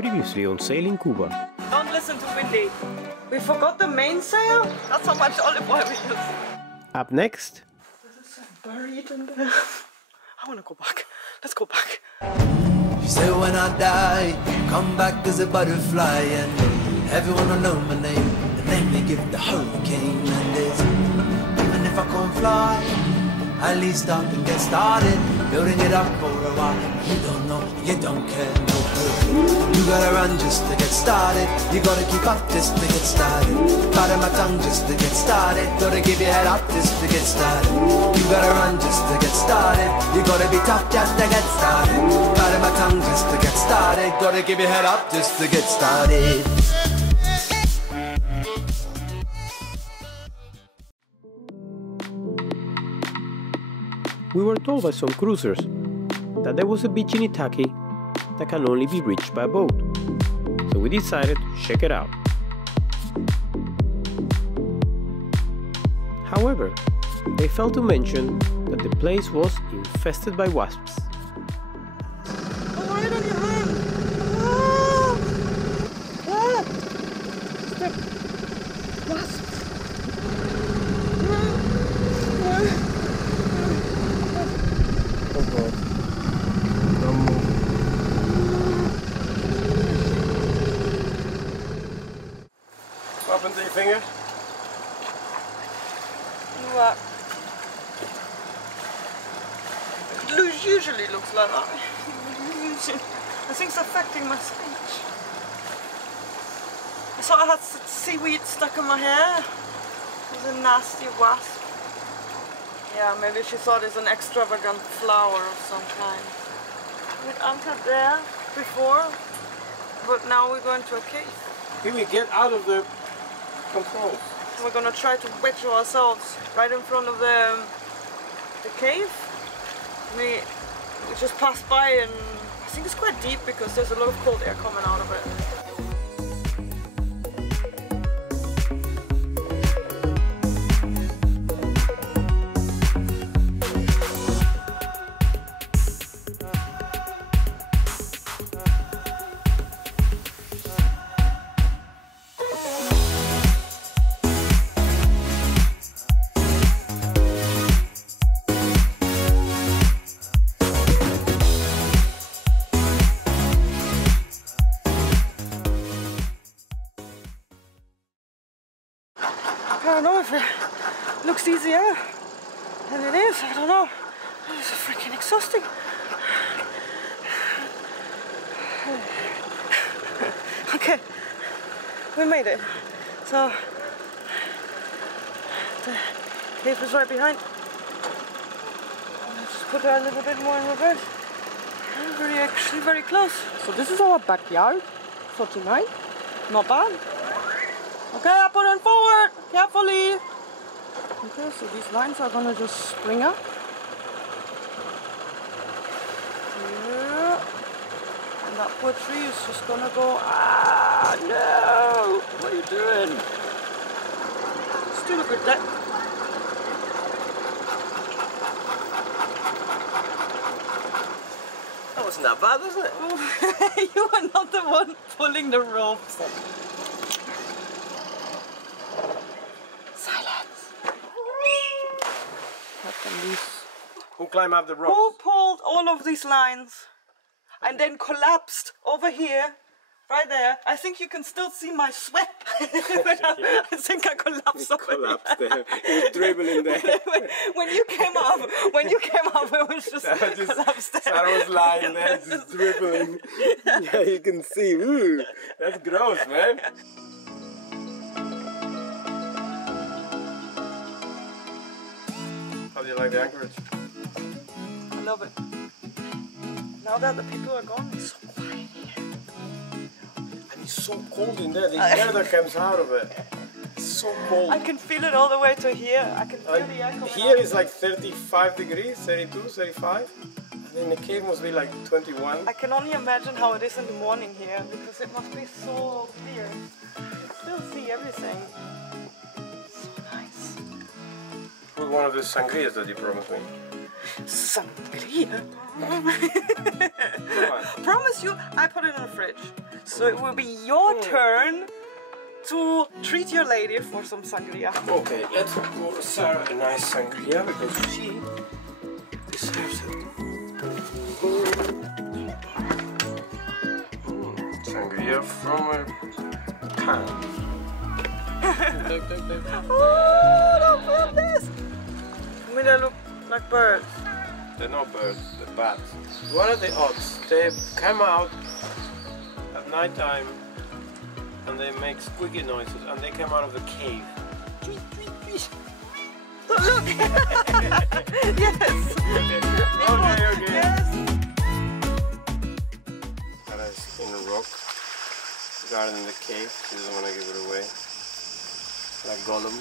Previously on Sailing Cuba. Don't listen to Windy. We forgot the mainsail. That's how much olive oil we use. Up next. This is buried in there. I want to go back. Let's go back. She said when I die, come back as a butterfly, and everyone will know my name. The name they give the hurricane, and it's even if I can't fly, at least I can get started. Building it up for a while. You don't know, you don't care, no hurry. You gotta run just to get started. You gotta keep up just to get started. Biting my tongue just to get started. Gotta give your head up just to get started. You gotta run just to get started. You gotta be tough just to get started. Biting my tongue just to get started. Gotta give your head up just to get started. We were told by some cruisers that there was a beach in Itaki that can only be reached by boat. So we decided to check it out. However, they failed to mention that the place was infested by wasps. Oh, right on your hand. Ah! Ah! Step. Wasps. What happened to your finger? What? It usually looks like that. I think it's affecting my speech. I thought I had seaweed stuck in my hair. It was a nasty wasp. Yeah, maybe she thought it's an extravagant flower of some kind. We anchored there before, but now we're going to a cave. Can we get out of the controls? We're gonna try to wedge ourselves right in front of the cave. We just passed by, and I think it's quite deep because there's a lot of cold air coming out of it. I don't know if it looks easier than it is. I don't know. It's freaking exhausting. Okay, we made it. So the cave is right behind. Let's just put her a little bit more in reverse. We're actually very close. So this is our backyard for tonight. Not bad. Okay, I put it forward, carefully. Okay, so these lines are gonna just spring up. Yeah. And that poor tree is just gonna go, ah, no! What are you doing? Still a good deck. That wasn't that bad, wasn't it? You were not the one pulling the ropes. Who climbed up the ropes? Who pulled all of these lines and then collapsed over here, right there? I think you can still see my sweat. I think I collapsed over There. He was dribbling there. when you came up, it was just collapsed there. Sarah was lying there, just dribbling. Yeah, you can see. Ooh, that's gross, man. How do you like the anchorage? I love it. Now that the people are gone, it's so quiet here. And it's so cold in there, the air that comes out of it. It's so cold. I can feel it all the way to here. I can feel the air coming Here out. is like 35 degrees, 32, 35. And in the cave must be like 21. I can only imagine how it is in the morning here, because it must be so clear. You can still see everything. So nice. With one of the sangrias that you promised me. Sangria. Promise you, I put it in the fridge. So it will be your turn to treat your lady for some sangria. Okay, let's pour Sarah a nice sangria because she deserves it. Sangria from a can. Oh, don't feel this! I mean, they look like birds. They're not birds, they're bats. What are the odds? They come out at night time and they make squeaky noises and they come out of the cave. Look! Yes! Okay. Yes! Sarah's in a rock, guarding the cave. She doesn't want to give it away. Like Gollum.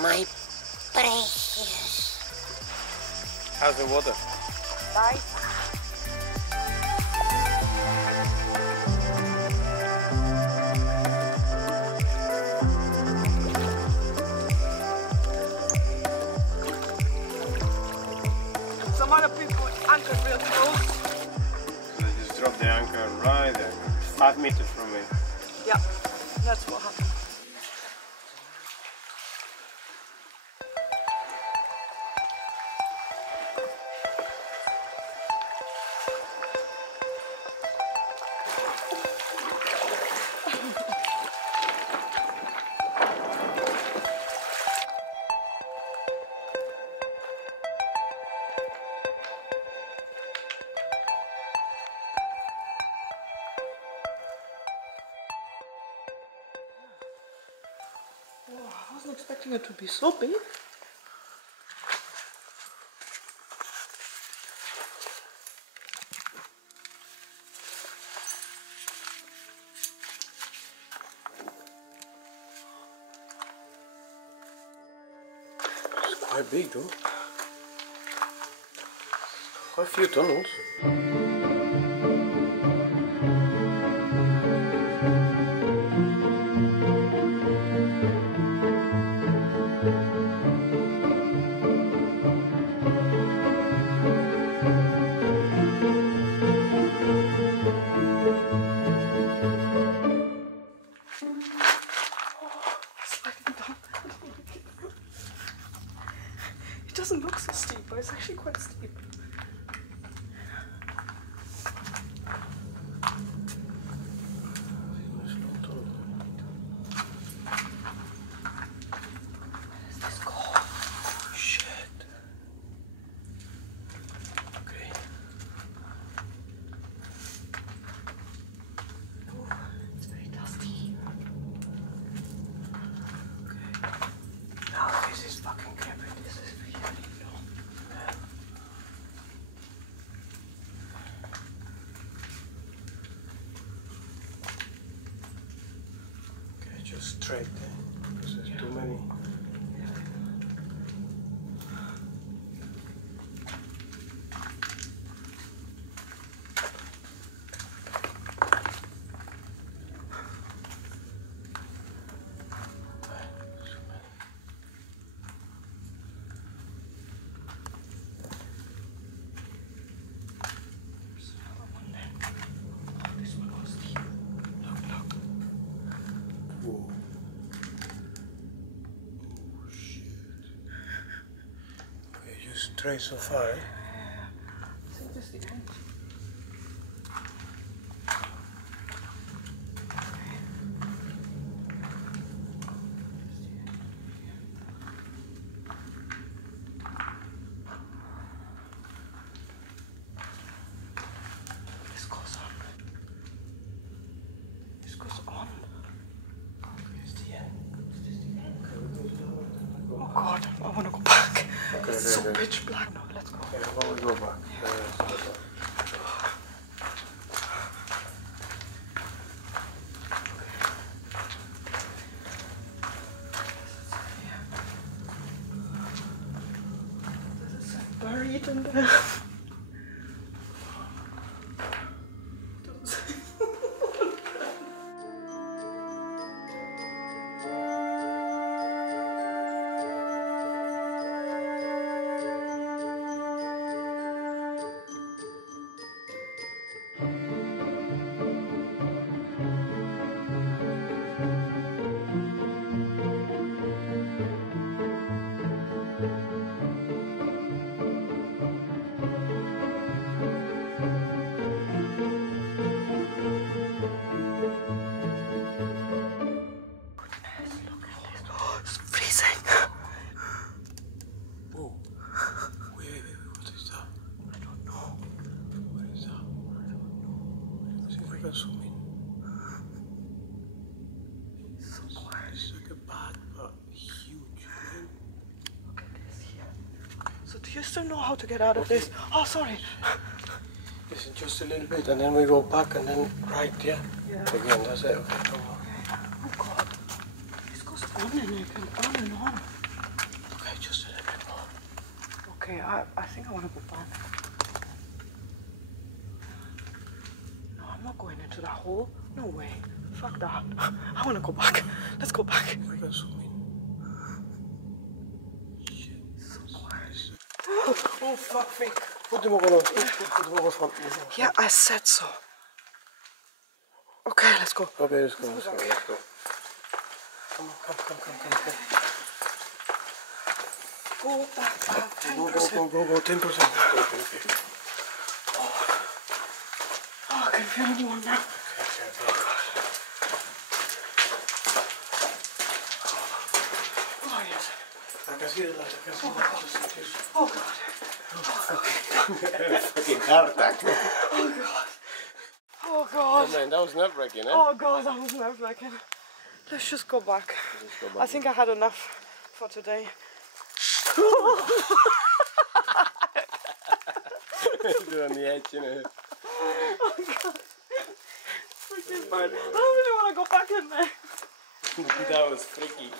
My precious. How's the water? Nice. Some other people anchor real close. So they just drop the anchor right there, 5 meters from me. Yeah, that's what happened. I wasn't expecting it to be so big. It's quite big though. Quite a few tunnels. It doesn't look so steep, but it's actually quite steep. Straight there, because there's too many. Straight so far, eh? I think this is the end. This goes on. This goes on. It's the end. Is this the end? Oh God, I want to go back. Okay, It's so pitch black. No, let's go. Okay, how about we go back? This is buried in there. don't know how to get out of this. Oh, sorry. Listen, just a little bit, and then we go back, and then right, yeah? Yeah. Again, that's it. Okay, come on. Oh God. This goes on and on and on. Okay, just a little bit more. Okay, I think I want to go back. No, I'm not going into that hole. No way. Fuck that. I want to go back. Let's go back. We can zoom in. So quiet. Oh, fuck me. Put them over front. Yeah, I said so. Okay, let's go. Okay, let's go. Come on, come. Go back. 10%. Go, 10%. Okay. Oh, I can feel it warm now. Okay. Oh, yes. I can see the light, I can see the light. Oh, God. Fucking heart attack. Oh, God. Man, that was nerve-wracking, eh? Oh, God, that was nerve-wracking. Let's just go back. I think I had enough for today. They're on the edge, you know. Oh, God. Freaking fun. I don't really want to go back in there. That was freaky.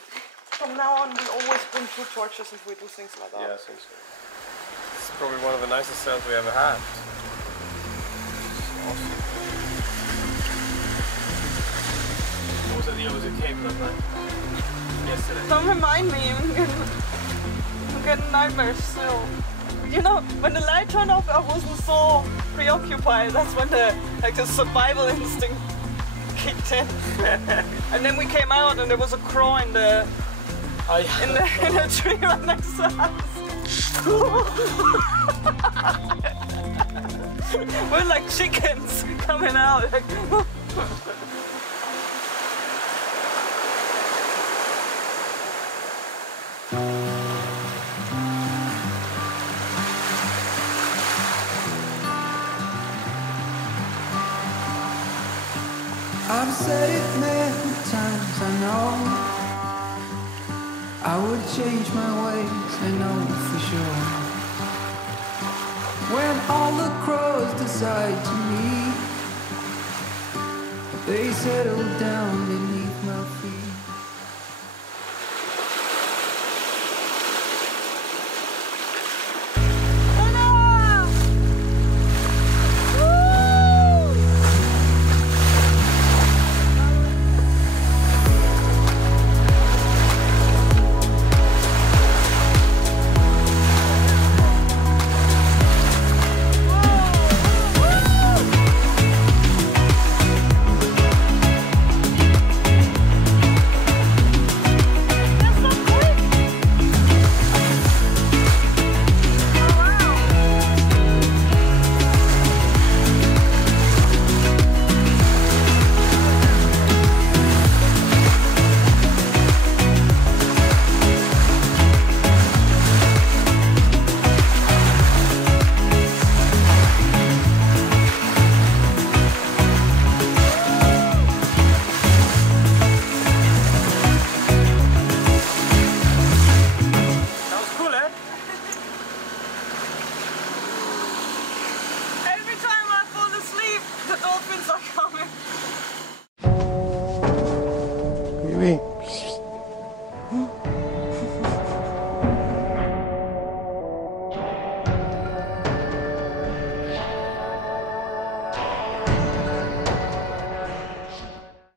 From now on, we always bring 2 torches if we do things like that. Yeah, I think so. This is probably one of the nicest cells we ever had. Awesome. What was the deal with the cave last night? Yesterday. Don't remind me. I'm getting nightmares still. You know, when the light turned off, I wasn't so preoccupied. That's when the survival instinct kicked in. And then we came out, and there was a crow in the in a tree right next to us. We're like chickens coming out. I've said it many times, I know I would change my ways, I know for sure. When all the crows decide to meet, they settle down beneath my feet. Me.